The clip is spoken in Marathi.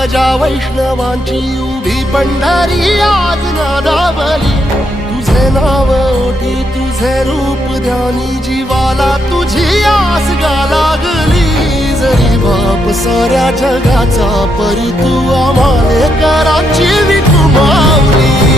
ध्वजा वैष्णवांची उभी पंढरी आज नादावली, तुझे नाव ओठी तुझे रूप ध्यानी, जीवाला तुझी आस गा लागली। जरी बाप साऱ्या जगाचा परी तू आम्हाले कराची विठू माऊली।